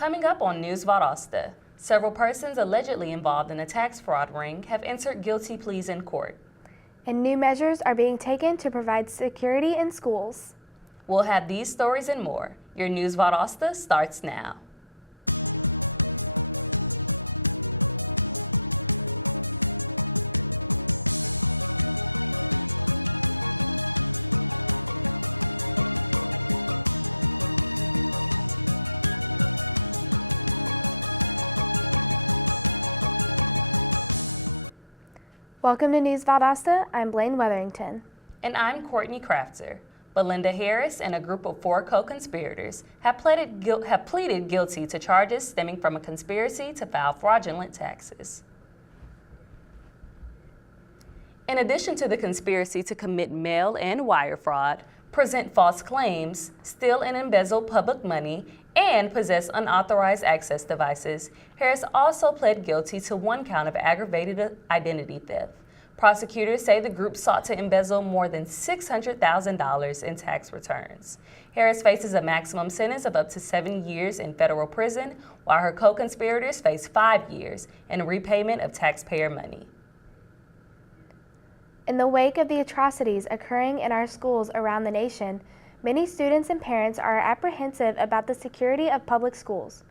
Coming up on News Valdosta, several persons allegedly involved in a tax fraud ring have entered guilty pleas in court. And new measures are being taken to provide security in schools. We'll have these stories and more. Your News Valdosta starts now. Welcome to News Valdosta. I'm Blaine Weatherington. And I'm Courtney Crafter. Belinda Harris and a group of 4 co-conspirators have pleaded guilty to charges stemming from a conspiracy to file fraudulent taxes. In addition to the conspiracy to commit mail and wire fraud, present false claims, steal and embezzle public money, and possess unauthorized access devices, Harris also pled guilty to 1 count of aggravated identity theft. Prosecutors say the group sought to embezzle more than $600,000 in tax returns. Harris faces a maximum sentence of up to 7 years in federal prison, while her co-conspirators face 5 years in repayment of taxpayer money. In the wake of the atrocities occurring in our schools around the nation, many students and parents are apprehensive about the security of public schools.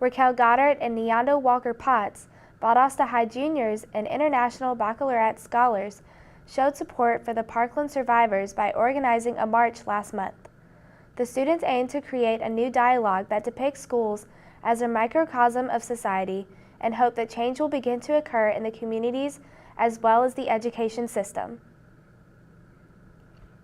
Raquel Goddard and Neondo Walker Potts, Valdosta High juniors and International Baccalaureate scholars, showed support for the Parkland survivors by organizing a march last month. The students aim to create a new dialogue that depicts schools as a microcosm of society and hope that change will begin to occur in the communities as well as the education system.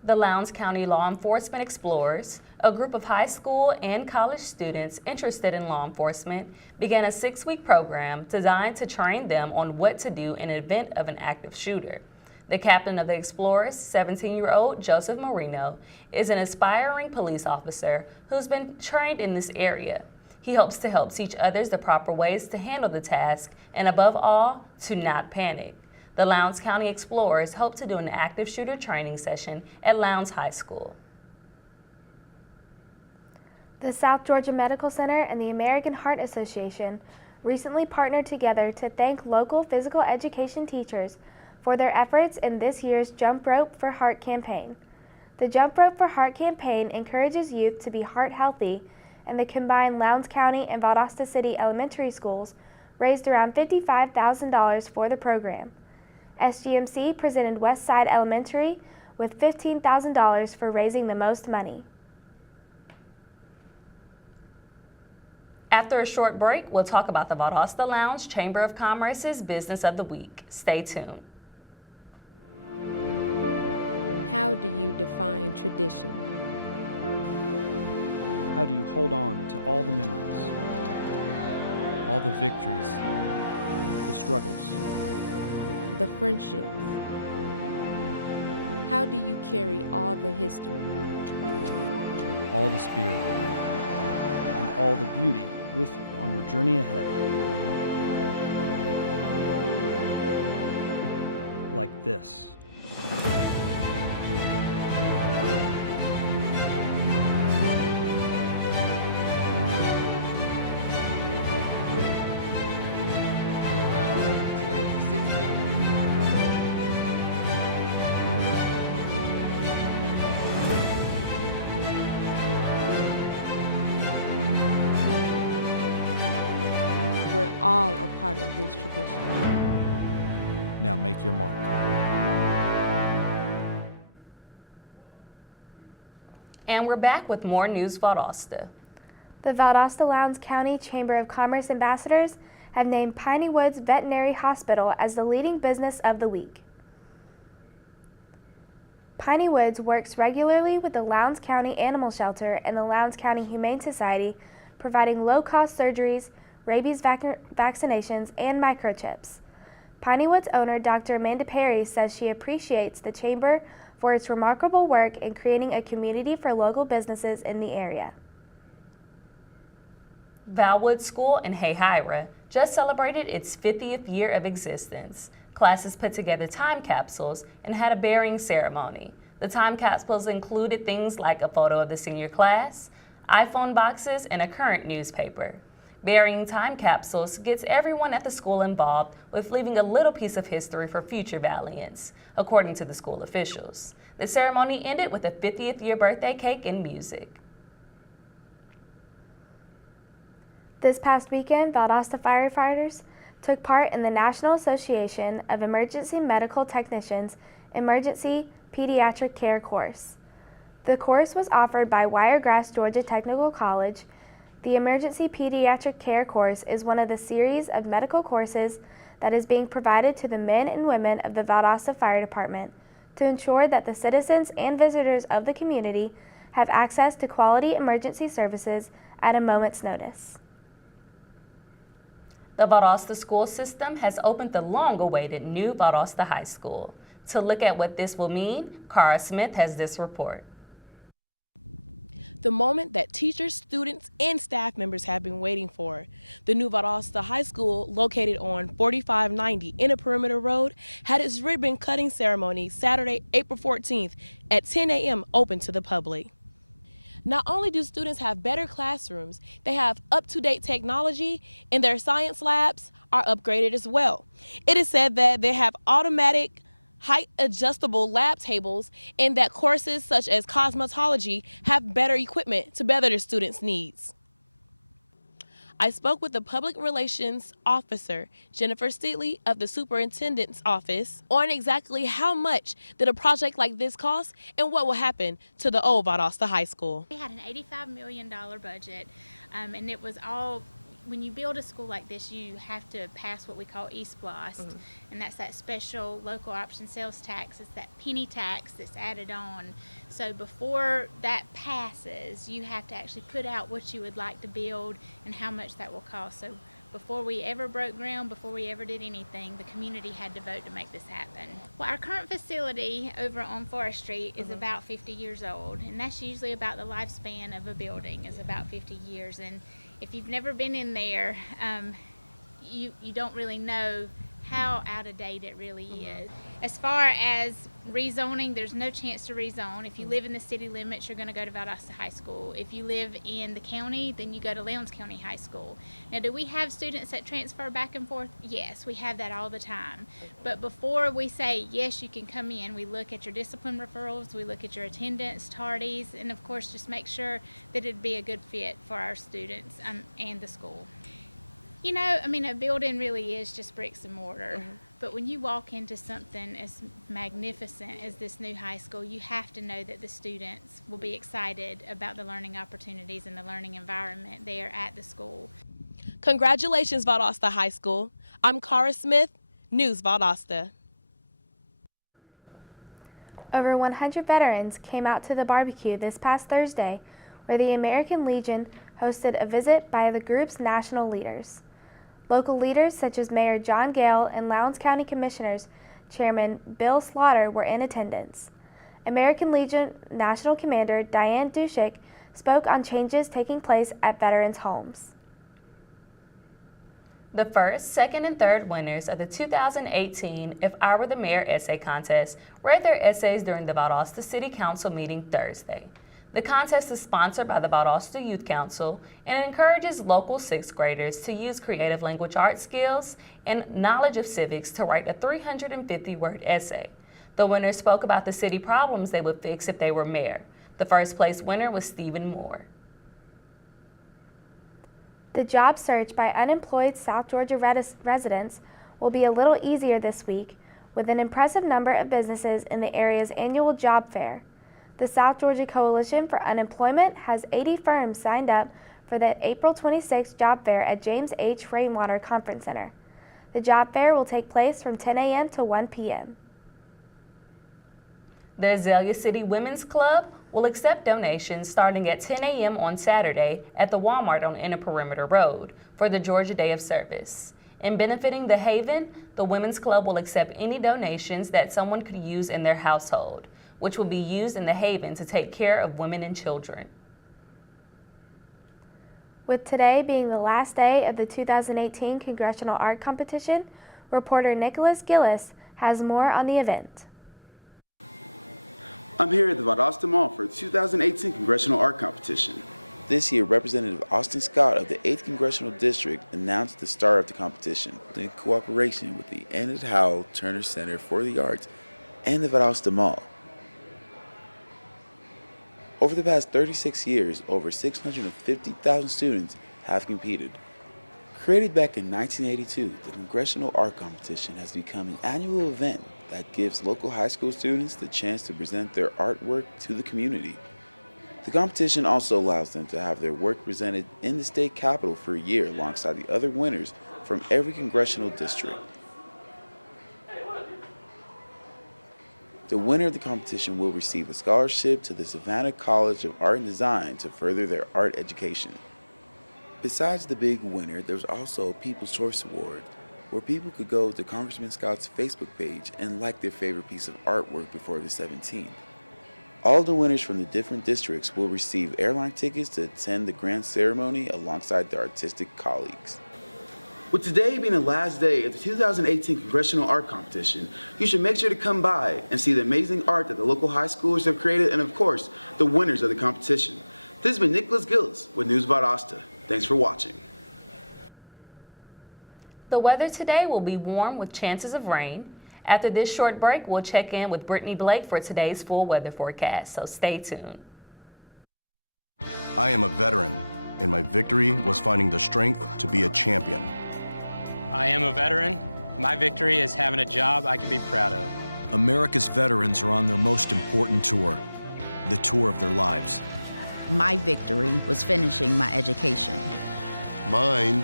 The Lowndes County Law Enforcement Explorers, a group of high school and college students interested in law enforcement, began a 6-week program designed to train them on what to do in the event of an active shooter. The captain of the Explorers, 17-year-old Joseph Marino, is an aspiring police officer who's been trained in this area. He hopes to help teach others the proper ways to handle the task and, above all, to not panic. The Lowndes County Explorers hope to do an active shooter training session at Lowndes High School. The South Georgia Medical Center and the American Heart Association recently partnered together to thank local physical education teachers for their efforts in this year's Jump Rope for Heart campaign. The Jump Rope for Heart campaign encourages youth to be heart healthy, and the combined Lowndes County and Valdosta City elementary schools raised around $55,000 for the program. SGMC presented Westside Elementary with $15,000 for raising the most money. After a short break, we'll talk about the Valdosta Lounge Chamber of Commerce's Business of the Week. Stay tuned. How do you define tradition? How do you hold on to all the memories, all the victories, the struggles, the friendships? How do you carry all the history, all the spirit, and all the beauty with you on your journey ahead? Like this. We're all a part of this tradition. Now make your mark. And we're back with more News Valdosta. The Valdosta Lowndes County Chamber of Commerce ambassadors have named Piney Woods Veterinary Hospital as the leading business of the week. Piney Woods works regularly with the Lowndes County Animal Shelter and the Lowndes County Humane Society, providing low-cost surgeries, rabies vaccinations, and microchips. Piney Woods owner Dr. Amanda Perry says she appreciates the chamber for its remarkable work in creating a community for local businesses in the area. Valwood School in Hayhira just celebrated its 50th year of existence. Classes put together time capsules and had a burying ceremony. The time capsules included things like a photo of the senior class, iPhone boxes, and a current newspaper. Burying time capsules gets everyone at the school involved with leaving a little piece of history for future valiants, according to the school officials. The ceremony ended with a 50th year birthday cake and music. This past weekend, Valdosta firefighters took part in the National Association of Emergency Medical Technicians Emergency Pediatric Care course. The course was offered by Wiregrass Georgia Technical College. The Emergency Pediatric Care course is one of the series of medical courses that is being provided to the men and women of the Valdosta Fire Department to ensure that the citizens and visitors of the community have access to quality emergency services at a moment's notice. The Valdosta school system has opened the long-awaited new Valdosta High School. To look at what this will mean, Cara Smith has this report. The moment that teachers, students, and staff members have been waiting for. The new Valdosta High School, located on 4590 Inner Perimeter Road, had its ribbon cutting ceremony Saturday, April 14th at 10 a.m. open to the public. Not only do students have better classrooms, they have up-to-date technology, and their science labs are upgraded as well. It is said that they have automatic height-adjustable lab tables and that courses such as cosmetology have better equipment to better the students' needs. I spoke with the Public Relations Officer, Jennifer Steedley of the Superintendent's Office, on exactly how much did a project like this cost and what will happen to the old Valdosta High School. We had an $85 million budget, and it was all, when you build a school like this, you have to pass what we call eSPLOST, and that's that special local option sales tax. It's that penny tax that's added on. So before that passes, you have to actually put out what you would like to build and how much that will cost. So before we ever broke ground, before we ever did anything, the community had to vote to make this happen. Well, our current facility over on Forest Street is about 50 years old, and that's usually about the lifespan of a building, is about 50 years. And if you've never been in there, you don't really know how out of date it really is. As far as rezoning, there's no chance to rezone. If you live in the city limits, you're going to go to Valdosta High School. If you live in the county, then you go to Lowndes County High School. Now, do we have students that transfer back and forth? Yes, we have that all the time. But before we say, yes, you can come in, we look at your discipline referrals, we look at your attendance, tardies, and of course just make sure that it'd be a good fit for our students and the school. You know, I mean, a building really is just bricks and mortar. But when you walk into something as magnificent as this new high school, you have to know that the students will be excited about the learning opportunities and the learning environment there at the school. Congratulations, Valdosta High School. I'm Cara Smith, News Valdosta. Over 100 veterans came out to the barbecue this past Thursday, where the American Legion hosted a visit by the group's national leaders. Local leaders such as Mayor John Gale and Lowndes County Commissioners Chairman Bill Slaughter were in attendance. American Legion National Commander Diane Dushik spoke on changes taking place at veterans' homes. The first, second, and third winners of the 2018 If I Were the Mayor essay contest read their essays during the Valdosta City Council meeting Thursday. The contest is sponsored by the Valdosta Youth Council and encourages local sixth graders to use creative language arts skills and knowledge of civics to write a 350-word essay. The winners spoke about the city problems they would fix if they were mayor. The first place winner was Stephen Moore. The job search by unemployed South Georgia residents will be a little easier this week, with an impressive number of businesses in the area's annual job fair. The South Georgia Coalition for Unemployment has 80 firms signed up for the April 26th job fair at James H. Rainwater Conference Center. The job fair will take place from 10 a.m. to 1 p.m. The Azalea City Women's Club will accept donations starting at 10 a.m. on Saturday at the Walmart on Inner Perimeter Road for the Georgia Day of Service. In benefiting the Haven, the Women's Club will accept any donations that someone could use in their household, which will be used in the Haven to take care of women and children. With today being the last day of the 2018 Congressional Art Competition, reporter Nicholas Gillis has more on the event. I'm here at the Valdosta Mall for the 2018 Congressional Art Competition. This year, Representative Austin Scott of the 8th Congressional District announced the star of the competition in cooperation with the Enid Howell Turner Center for the Arts and the Valdosta Mall. Over the past 36 years, over 650,000 students have competed. Created back in 1982, the Congressional Art Competition has become an annual event that gives local high school students the chance to present their artwork to the community. The competition also allows them to have their work presented in the state capitol for a year alongside the other winners from every congressional district. The winner of the competition will receive a scholarship to the Savannah College of Art and Design to further their art education. Besides the big winner, there's also a People's Choice Award, where people could go to Congressman Scott's Facebook page and like their favorite piece of artwork before the 17th. All the winners from the different districts will receive airline tickets to attend the grand ceremony alongside their artistic colleagues. With today being the last day of the 2018 Congressional Art Competition, you should make sure to come by and see the amazing art that the local high schoolers have created and, of course, the winners of the competition. This has been Nicholas Gillis with News Valdosta. Thanks for watching. The weather today will be warm with chances of rain. After this short break, we'll check in with Brittany Blake for today's full weather forecast, so stay tuned. I am a veteran, and my victory was finding the strength to be a champion. I am a veteran. My victory is having a job I can be proud of. America's veterans are on their most important tour, the tour of their lives. My victory was finishing my education. Mine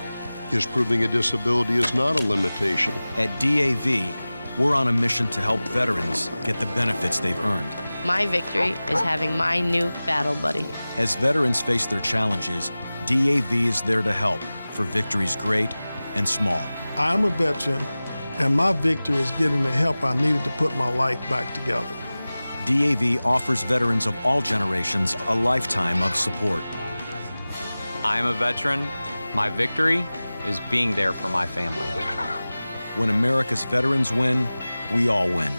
is proving a disability is not a limitation. At DAV, we're on a mission to help veterans get the benefits they've earned. My victory is having my new battle buddy. As veterans face their challenges, DAV is there to help for victories great and small. I'm a veteran, and my victory is getting the help I needed to put my life back together. DAV offers veterans of all generations a lifetime of support. I am a veteran. My victory is being there for my family. When America's veterans win, we all win.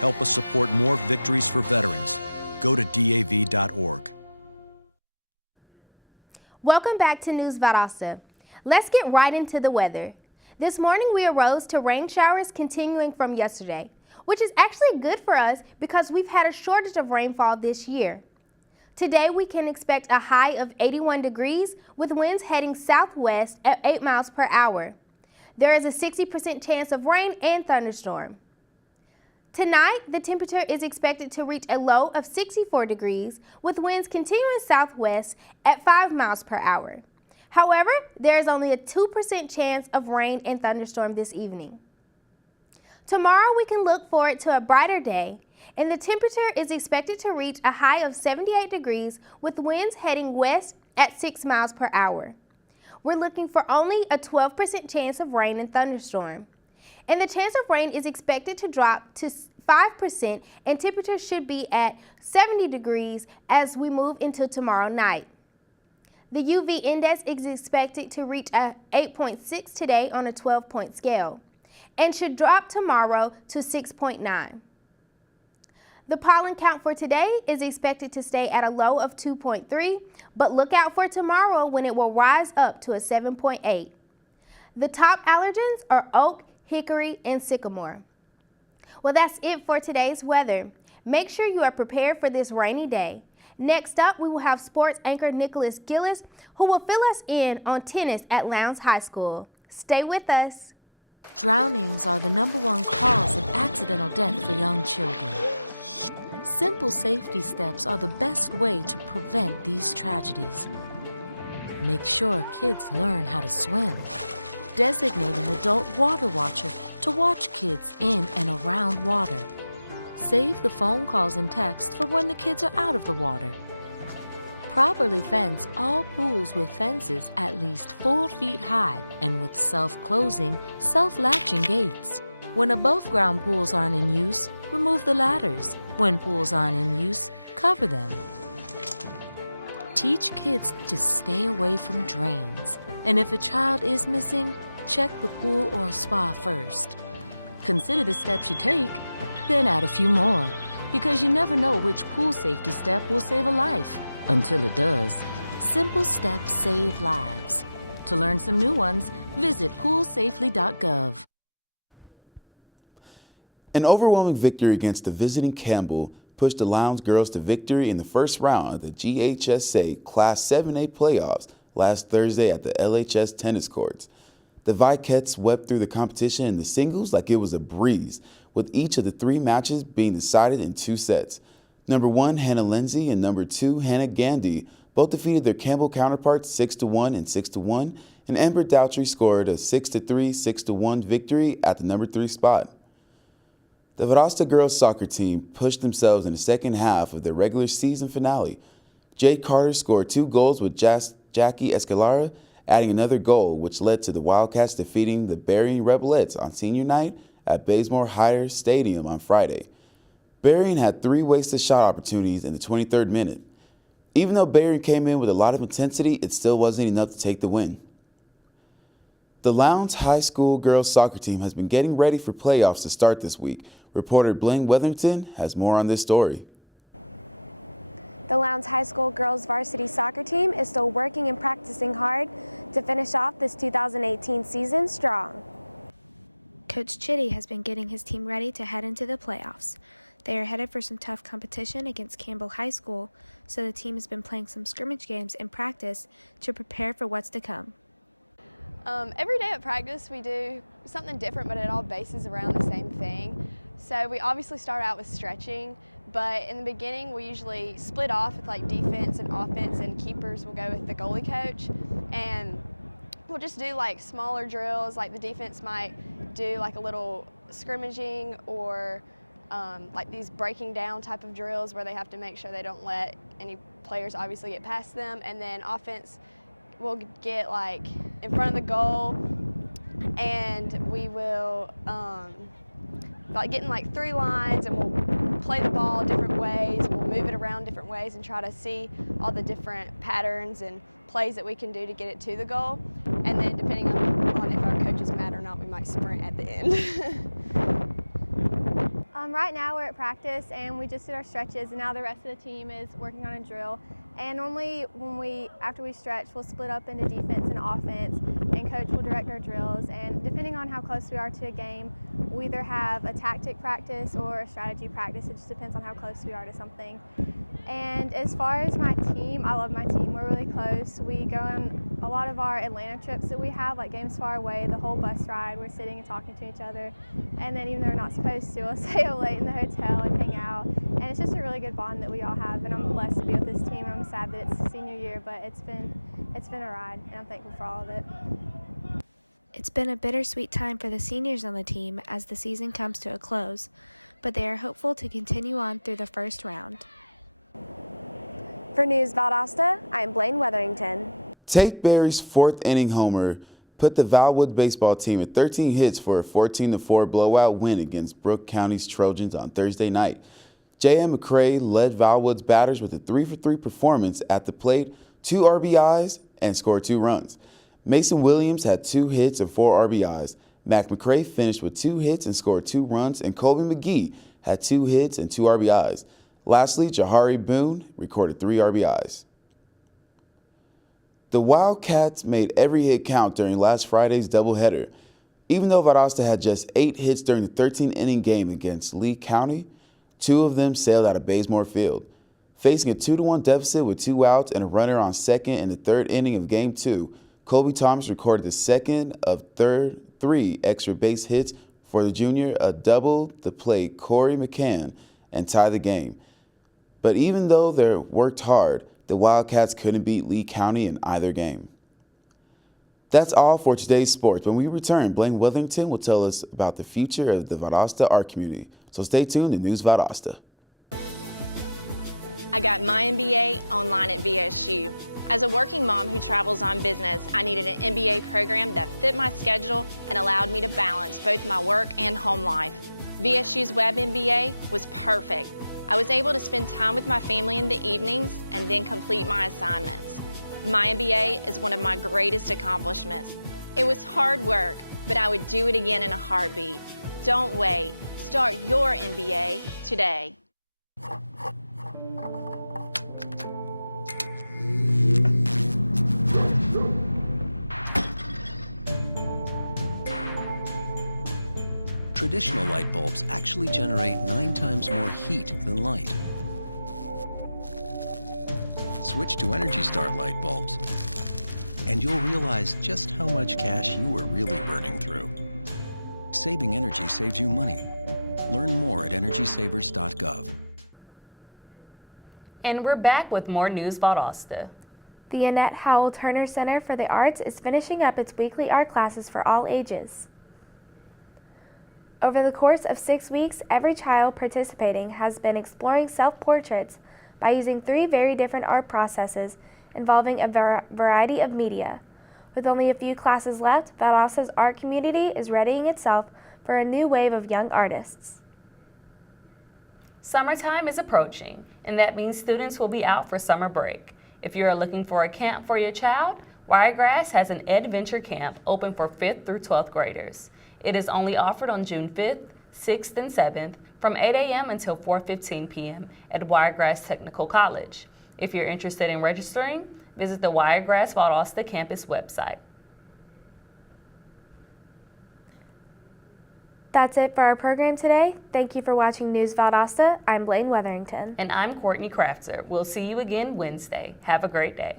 Help us support more victories for veterans. Go to DAV.org. Welcome back to News Valdosta. Let's get right into the weather. This morning we arose to rain showers continuing from yesterday, which is actually good for us because we've had a shortage of rainfall this year. Today we can expect a high of 81 degrees with winds heading southwest at 8 miles per hour. There is a 60% chance of rain and thunderstorm. Tonight, the temperature is expected to reach a low of 64 degrees with winds continuing southwest at 5 miles per hour. However, there is only a 2% chance of rain and thunderstorm this evening. Tomorrow, we can look forward to a brighter day, and the temperature is expected to reach a high of 78 degrees with winds heading west at 6 miles per hour. We're looking for only a 12% chance of rain and thunderstorm. And the chance of rain is expected to drop to 5%, and temperatures should be at 70 degrees as we move into tomorrow night. The UV index is expected to reach a 8.6 today on a 12-point scale and should drop tomorrow to 6.9. The pollen count for today is expected to stay at a low of 2.3, but look out for tomorrow when it will rise up to a 7.8. The top allergens are oak, hickory, and sycamore. Well, that's it for today's weather. Make sure you are prepared for this rainy day. Next up, we will have sports anchor Nicholas Gillis, who will fill us in on tennis at Lowndes High School. Stay with us. Drownings are the #1 cause of accidental death for young children. Simple safety steps are the best way to prevent these tragedies. Make sure kids learn how to swim. Designate an adult water watcher to watch kids in and around water. Save the phone calls and texts for when the kids are out of the water. Properly fence all pools with fences at least 4 feet high and with self-closing, self-latching gates. When above-ground pools aren't in use, remove the ladders. When pools aren't in use, cover them. Teach kids to stay away from drains. And if a child is missing, check the pool or spa first. Consider the steps you take, then add a few more, because you never know which pool safety step will save a life, until it does. Simple steps save lives. To learn some new ones, visit poolsafely.gov. An overwhelming victory against the visiting Campbell pushed the Lowndes girls to victory in the first round of the GHSA Class 7A playoffs last Thursday at the LHS tennis courts. The Vikettes swept through the competition in the singles like it was a breeze, with each of the 3 matches being decided in 2 sets. Number 1, Hannah Lindsay, and number 2, Hannah Gandy, both defeated their Campbell counterparts 6-1 and 6-1, and Amber Doutry scored a 6-3, 6-1 victory at the number 3 spot. The Valdosta girls soccer team pushed themselves in the second half of their regular season finale. Jade Carter scored 2 goals with Jackie Escalara adding another goal, which led to the Wildcats defeating the Berrien Rebelettes on senior night at Bazemore Hyder Stadium on Friday. Berrien had 3 wasted shot opportunities in the 23rd minute. Even though Berrien came in with a lot of intensity, it still wasn't enough to take the win. The Lowndes High School girls soccer team has been getting ready for playoffs to start this week. Reporter Blaine Weatherington has more on this story. The Lowndes High School girls varsity soccer team is still working and practicing hard to finish off this 2018 season strong. Coach Chitty has been getting his team ready to head into the playoffs. They are headed for some tough competition against Campbell High School, so the team has been playing some scrimmage games in practice to prepare for what's to come. Every day at practice we do something different, but it all bases around the same thing. So we obviously start out with stretching, but in the beginning we usually split off with like defense and offense, and keepers will go with the goalie coach, and we'll just do like smaller drills. Like the defense might do like a little scrimmaging, or like these breaking down type of drills where they have to make sure they don't let any players obviously get past them. And then offense will get like in front of the goal, and we will like get in like 3 lines, and we'll play the ball different ways. We'll move it around different ways and try to see all the different patterns and plays that we can do to get it to the goal. And then depending on if our coach is mad or not, we might sprint at the end. Right now we're at practice and we just did our stretches, and now the rest of the team is working on a drill. And normally after we stretch, we'll split up into defense and offense, and coach will direct our drills. And depending on how close we are to a game, we either have a tactic practice or a strategy practice. It just depends on how close we are to something. And as far as my team, I love my team. We're really close. We go on a lot of our Atlanta trips that we have, like games far away, the whole bus ride, we're sitting and talking to each other. And then even though we're not supposed to, we'll stay up late in the hotel and hang out. And it's just a really good bond that we all have. And I'm blessed to be with this team, and I'm sad that it's senior year, but it's been a ride, and I'm thankful for all of it. It's been a bittersweet time for the seniors on the team as the season comes to a close, but they are hopeful to continue on through the first round. For News Valdosta, I'm Blaine Weatherington. Tate Berry's 4th inning homer put the Valwood baseball team at 13 hits for a 14-4 blowout win against Brooke County's Trojans on Thursday night. J.M. McCray led Valwood's batters with a 3-for-3 performance at the plate, 2 RBIs, and scored 2 runs. Mason Williams had 2 hits and 4 RBIs. Mac McCray finished with 2 hits and scored 2 runs, and Colby McGee had 2 hits and 2 RBIs. Lastly, Jahari Boone recorded 3 RBIs. The Wildcats made every hit count during last Friday's doubleheader. Even though Valdosta had just 8 hits during the 13-inning game against Lee County, 2 of them sailed out of Bazemore Field. Facing a 2-1 deficit with 2 outs and a runner on second in the 3rd inning of Game 2, Colby Thomas recorded the second of 3 extra base hits for the junior, a double to play Corey McCann and tie the game. But even though they worked hard, the Wildcats couldn't beat Lee County in either game. That's all for today's sports. When we return, Blaine Weatherington will tell us about the future of the Valdosta art community. So stay tuned to News Valdosta. I got my MBA online at VSU. As a working mom who travels on business, I needed an MBA program that fit my schedule and allowed me to balance both my work and home life. VSU's Web MBA was perfect. I was able to spend time with my family in the evenings and then complete my assignments. My MBA is one of my greatest accomplishments. It was hard work, but I would do it again in a heartbeat. Don't wait. Start your MBA today. Traditional light bulbs actually generate 9 times more heat than light. Switch to Energy Star light bulbs, and you'll realize just how much cash you are really burning through. Saving energy saves you money. Learn more at EnergySavers.gov. And we're back with more News Valdosta. The Annette Howell Turner Center for the Arts is finishing up its weekly art classes for all ages. Over the course of 6 weeks, every child participating has been exploring self-portraits by using 3 very different art processes involving a variety of media. With only a few classes left, Valdosta's art community is readying itself for a new wave of young artists. Summertime is approaching, and that means students will be out for summer break. If you are looking for a camp for your child, Wiregrass has an Adventure Camp open for 5th through 12th graders. It is only offered on June 5th, 6th, and 7th from 8 a.m. until 4:15 p.m. at Wiregrass Technical College. If you're interested in registering, visit the Wiregrass Valdosta campus website. That's it for our program today. Thank you for watching News Valdosta. I'm Blaine Weatherington. And I'm Courtney Crafter. We'll see you again Wednesday. Have a great day.